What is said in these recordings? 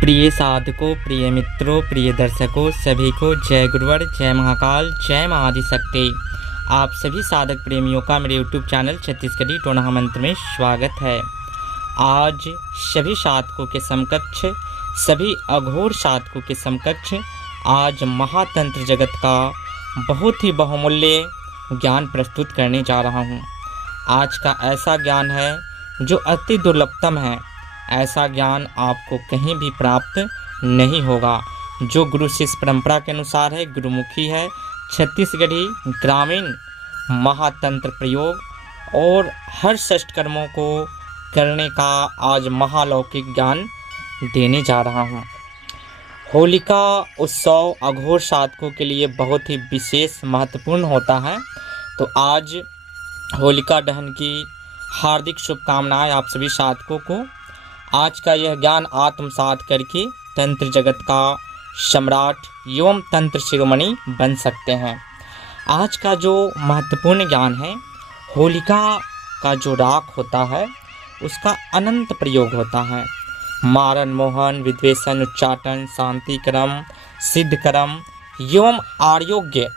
प्रिय साधकों, प्रिय मित्रों, प्रिय दर्शकों, सभी को जय गुरुवर, जय महाकाल, जय मां आदिशक्ति। आप सभी साधक प्रेमियों का मेरे YouTube चैनल छत्तीसगढ़ी टोना मंत्र में स्वागत है। आज सभी साधकों के समकक्ष, सभी अघोर साधकों के समकक्ष आज महातंत्र जगत का बहुत ही बहुमूल्य ज्ञान प्रस्तुत करने जा रहा हूँ। आज का ऐसा ज्ञान है जो अति दुर्लभतम है। ऐसा ज्ञान आपको कहीं भी प्राप्त नहीं होगा, जो गुरु शिष्य परंपरा के अनुसार है, गुरुमुखी है, छत्तीसगढ़ी ग्रामीण महातंत्र प्रयोग और हर षष्ठ कर्मों को करने का आज महालौकिक ज्ञान देने जा रहा हूँ। होलिका उत्सव अघोर साधकों के लिए बहुत ही विशेष महत्वपूर्ण होता है। तो आज होलिका दहन की हार्दिक शुभकामनाएं आप सभी साधकों को। आज का यह ज्ञान आत्मसात करके तंत्र जगत का सम्राट एवं तंत्र शिरोमणि बन सकते हैं। आज का जो महत्वपूर्ण ज्ञान है, होलिका का जो राख होता है उसका अनंत प्रयोग होता है। मारन मोहन, विद्वेषण, उच्चाटन, शांति क्रम, सिद्ध क्रम एवं आरोग्य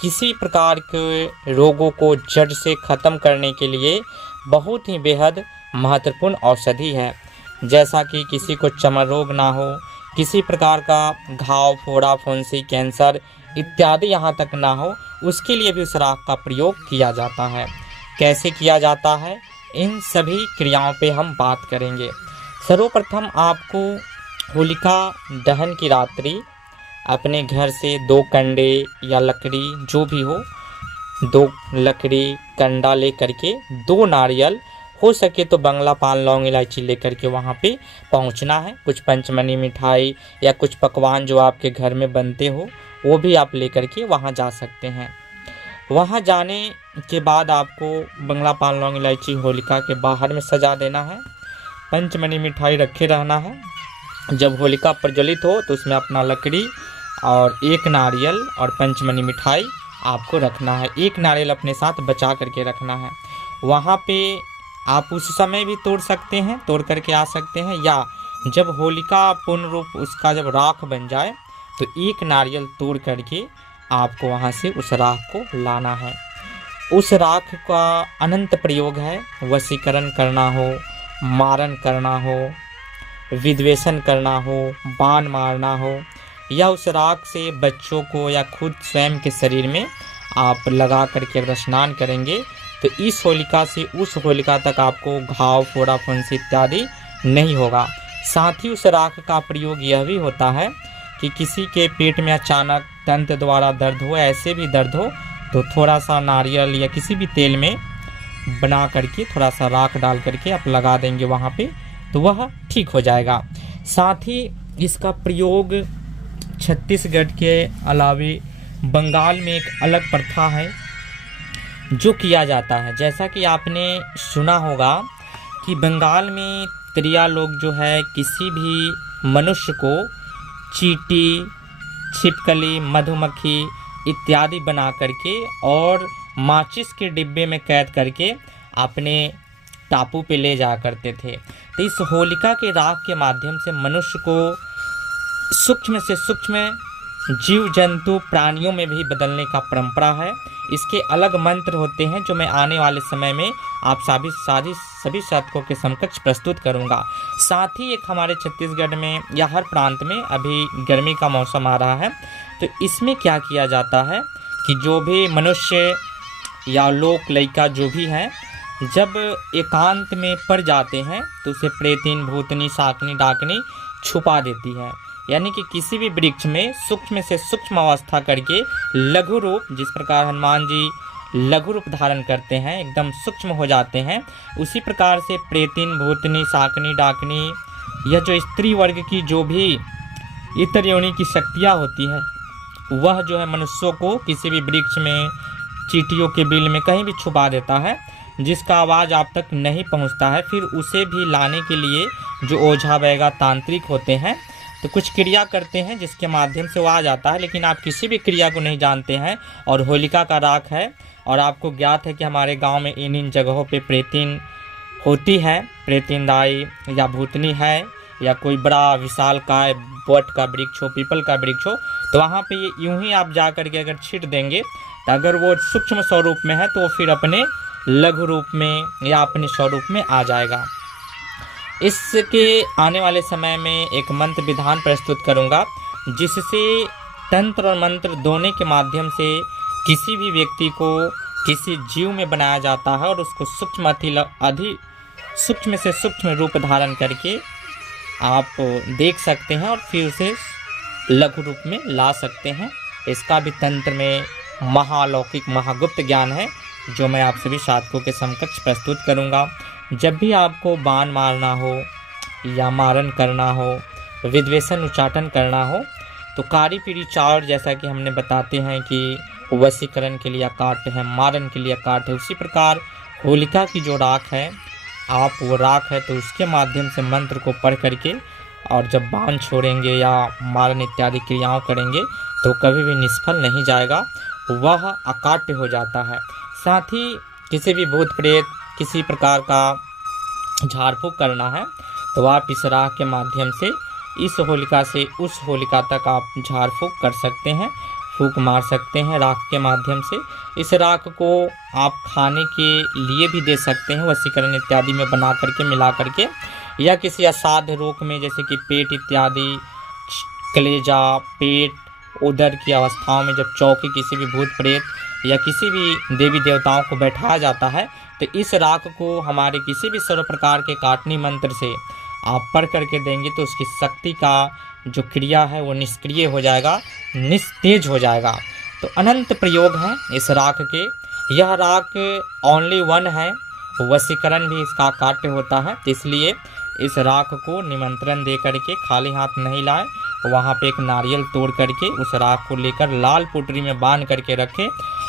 किसी प्रकार के रोगों को जड़ से खत्म करने के लिए बहुत ही बेहद महत्वपूर्ण औषधि है। जैसा कि किसी को चमर रोग ना हो, किसी प्रकार का घाव, फोड़ा, फुंसी, कैंसर इत्यादि यहाँ तक ना हो, उसके लिए भी उस राख का प्रयोग किया जाता है। कैसे किया जाता है, इन सभी क्रियाओं पे हम बात करेंगे। सर्वप्रथम आपको होलिका दहन की रात्रि अपने घर से 2 कंडे या लकड़ी जो भी हो, 2 लकड़ी कंडा ले करके 2 नारियल, हो सके तो बंगला पान, लौंग, इलायची लेकर के वहाँ पे पहुँचना है। कुछ पंचमनी मिठाई या कुछ पकवान जो आपके घर में बनते हो वो भी आप लेकर के वहाँ जा सकते हैं। वहाँ जाने के बाद आपको बंगला पान, लौंग, इलायची होलिका के बाहर में सजा देना है। पंचमनी मिठाई रखे रहना है। जब होलिका प्रज्वलित हो तो उसमें अपना लकड़ी और 1 नारियल और पंचमनी मिठाई आपको रखना है। 1 नारियल अपने साथ बचा करके रखना है। वहाँ पे आप उस समय भी तोड़ सकते हैं, तोड़ करके आ सकते हैं, या जब होलिका पूर्ण रूप उसका जब राख बन जाए तो 1 नारियल तोड़ करके आपको वहाँ से उस राख को लाना है। उस राख का अनंत प्रयोग है। वशीकरण करना हो, मारन करना हो, विद्वेषण करना हो, बाण मारना हो, या उस राख से बच्चों को या खुद स्वयं के शरीर में आप लगा करके अगर स्नान करेंगे तो इस होलिका से उस होलिका तक आपको घाव, फोड़ा, फुंसी इत्यादि नहीं होगा। साथ ही उस राख का प्रयोग यह भी होता है कि किसी के पेट में अचानक तंत्र द्वारा दर्द हो, ऐसे भी दर्द हो, तो थोड़ा सा नारियल या किसी भी तेल में बना करके थोड़ा सा राख डाल करके आप लगा देंगे वहाँ पे, तो वह ठीक हो जाएगा। साथ ही इसका प्रयोग छत्तीसगढ़ के अलावे बंगाल में एक अलग प्रथा है जो किया जाता है। जैसा कि आपने सुना होगा कि बंगाल में त्रिया लोग जो है किसी भी मनुष्य को चींटी, छिपकली, मधुमक्खी इत्यादि बना करके और माचिस के डिब्बे में कैद करके अपने टापू पे ले जा करते थे। तो इस होलिका के राख के माध्यम से मनुष्य को सूक्ष्म से सूक्ष्म जीव जंतु प्राणियों में भी बदलने का परंपरा है। इसके अलग मंत्र होते हैं जो मैं आने वाले समय में आप सभी साधकों के समकक्ष प्रस्तुत करूंगा। साथ ही एक हमारे छत्तीसगढ़ में या हर प्रांत में अभी गर्मी का मौसम आ रहा है, तो इसमें क्या किया जाता है कि जो भी मनुष्य या लोक लयिका जो भी हैं, जब एकांत में पड़ जाते हैं तो उसे प्रेतिन, भूतनी, शाकनी, डाकनी छुपा देती है। यानी कि किसी भी वृक्ष में सूक्ष्म से सूक्ष्म अवस्था करके लघु रूप, जिस प्रकार हनुमान जी लघु रूप धारण करते हैं, एकदम सूक्ष्म हो जाते हैं, उसी प्रकार से प्रेतिन, भूतनी, शाकनी, डाकनी, यह जो स्त्री वर्ग की जो भी इतर योनि की शक्तियाँ होती है, वह जो है मनुष्यों को किसी भी वृक्ष में, चींटियों के बिल में कहीं भी छुपा देता है, जिसका आवाज़ आप तक नहीं पहुँचता है। फिर उसे भी लाने के लिए जो ओझा बैगा तांत्रिक होते हैं तो कुछ क्रिया करते हैं जिसके माध्यम से वो आ जाता है। लेकिन आप किसी भी क्रिया को नहीं जानते हैं और होलिका का राख है और आपको ज्ञात है कि हमारे गांव में इन जगहों पे प्रेतिन होती है, प्रेतिन दाई या भूतनी है, या कोई बड़ा विशालकाय वट का वृक्ष हो, पीपल का वृक्ष हो, तो वहाँ पे ये यूं ही आप जा करके अगर छींट देंगे तो अगर वो सूक्ष्म स्वरूप में है तो वो फिर अपने लघु रूप में या अपने स्वरूप में आ जाएगा। इसके आने वाले समय में एक मंत्र विधान प्रस्तुत करूँगा जिससे तंत्र और मंत्र दोनों के माध्यम से किसी भी व्यक्ति को किसी जीव में बनाया जाता है और उसको सूक्ष्म अधि सूक्ष्म से सूक्ष्म रूप धारण करके आप देख सकते हैं और फिर उसे लघु रूप में ला सकते हैं। इसका भी तंत्र में महालौकिक महागुप्त ज्ञान है जो मैं आप सभी साधकों के समकक्ष प्रस्तुत करूंगा। जब भी आपको बाण मारना हो या मारन करना हो, विद्वेषण उच्चाटन करना हो, तो कारी पीड़ी चावल जैसा कि हमने बताते हैं कि वशीकरण के लिए अकाट है, मारन के लिए अकाट है, उसी प्रकार होलिका की जो राख है, आप वो राख है तो उसके माध्यम से मंत्र को पढ़ करके और जब बाण छोड़ेंगे या मारन इत्यादि क्रियाओं करेंगे तो कभी भी निष्फल नहीं जाएगा, वह अकाट्य हो जाता है। साथ ही किसी भी भूत प्रेत किसी प्रकार का झाड़ फूँक करना है तो आप इस राख के माध्यम से इस होलिका से उस होलिका तक आप झाड़ फूँक कर सकते हैं, फूंक मार सकते हैं राख के माध्यम से। इस राख को आप खाने के लिए भी दे सकते हैं, वशीकरण इत्यादि में बना करके मिला करके, या किसी असाध्य रोग में जैसे कि पेट इत्यादि, कलेजा, पेट, उदर की अवस्थाओं में जब चौकी किसी भी भूत प्रेत या किसी भी देवी देवताओं को बैठाया जाता है तो इस राख को हमारे किसी भी सर्व प्रकार के काटनी मंत्र से आप पढ़ करके देंगे तो उसकी शक्ति का जो क्रिया है वो निष्क्रिय हो जाएगा, निस्तेज हो जाएगा। तो अनंत प्रयोग हैं इस राख के। यह राख ओनली वन है, वशीकरण भी इसका काट्य होता है, इसलिए इस राख को निमंत्रण दे करके खाली हाथ नहीं लाए, वहाँ पे एक नारियल तोड़ करके उस राख को लेकर लाल पुटरी में बांध करके रखें।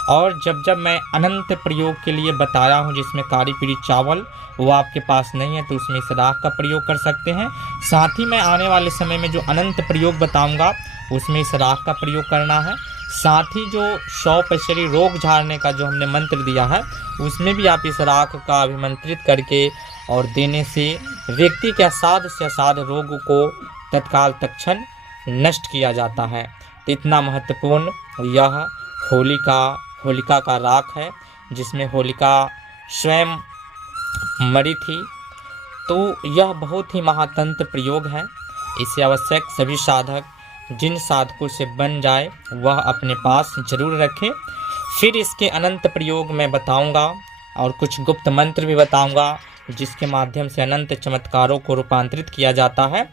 और जब जब मैं अनंत प्रयोग के लिए बताया हूँ जिसमें कारी पीड़ी चावल वो आपके पास नहीं है तो उसमें इस राख का प्रयोग कर सकते हैं। साथ ही मैं आने वाले समय में जो अनंत प्रयोग बताऊंगा उसमें इस राख का प्रयोग करना है। साथ ही जो 100 पैसरी रोग झाड़ने का जो हमने मंत्र दिया है उसमें भी आप इस राख का अभिमंत्रित करके और देने से व्यक्ति के असाध्य से असाध्य रोग को तत्काल तत्क्षण नष्ट किया जाता है। तो इतना महत्वपूर्ण यह होलिका का राख है जिसमें होलिका स्वयं मरी थी। तो यह बहुत ही महातंत्र प्रयोग है, इसे आवश्यक सभी साधक जिन साधकों से बन जाए वह अपने पास जरूर रखें। फिर इसके अनंत प्रयोग मैं बताऊंगा और कुछ गुप्त मंत्र भी बताऊंगा जिसके माध्यम से अनंत चमत्कारों को रूपांतरित किया जाता है।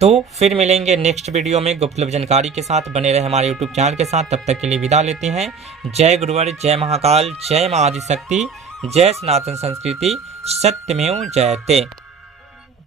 तो फिर मिलेंगे नेक्स्ट वीडियो में गुप्त जानकारी के साथ। बने रहे हमारे यूट्यूब चैनल के साथ, तब तक के लिए विदा लेते हैं। जय गुरुवर, जय महाकाल, जय मां आदिशक्ति, जय सनातन संस्कृति, सत्यमेव जयते।